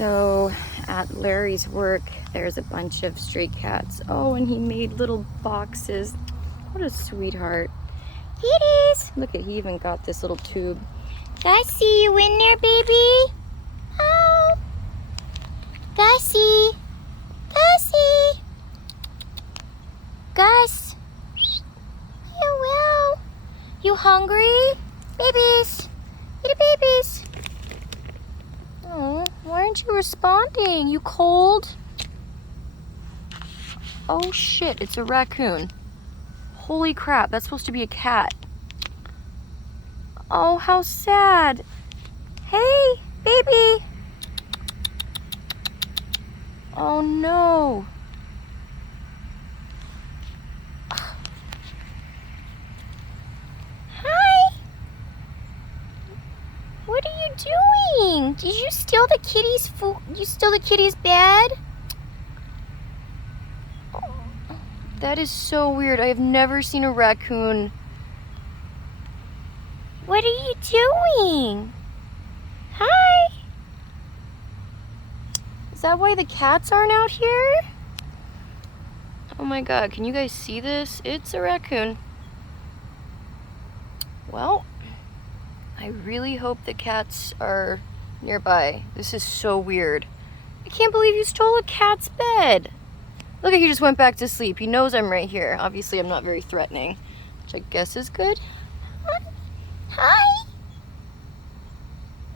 So at Larry's work, there's a bunch of stray cats. Oh, and he made little boxes. What a sweetheart. Kitties! Look at, he even got this little tube. Gussie, you in there, baby? Oh. Gussie. Gussie. Gus. Well. You hungry? Babies. Little babies. Oh, why aren't you responding? You cold? Oh shit, it's a raccoon. Holy crap, that's supposed to be a cat. Oh, how sad. Hey, baby. Oh no. Hi. What are you doing? Did you steal the kitty's food? You steal the kitty's bed? That is so weird. I have never seen a raccoon. What are you doing? Hi. Is that why the cats aren't out here? Oh my god, can you guys see this? It's a raccoon. Well, I really hope the cats are nearby. This is so weird. I can't believe you stole a cat's bed. Look, he just went back to sleep. He knows I'm right here. Obviously, I'm not very threatening, which I guess is good. Hi.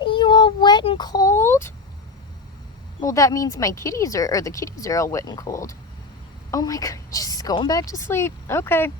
Are you all wet and cold? Well, that means my kitties are, or the kitties are all wet and cold. Oh my god, just going back to sleep. Okay.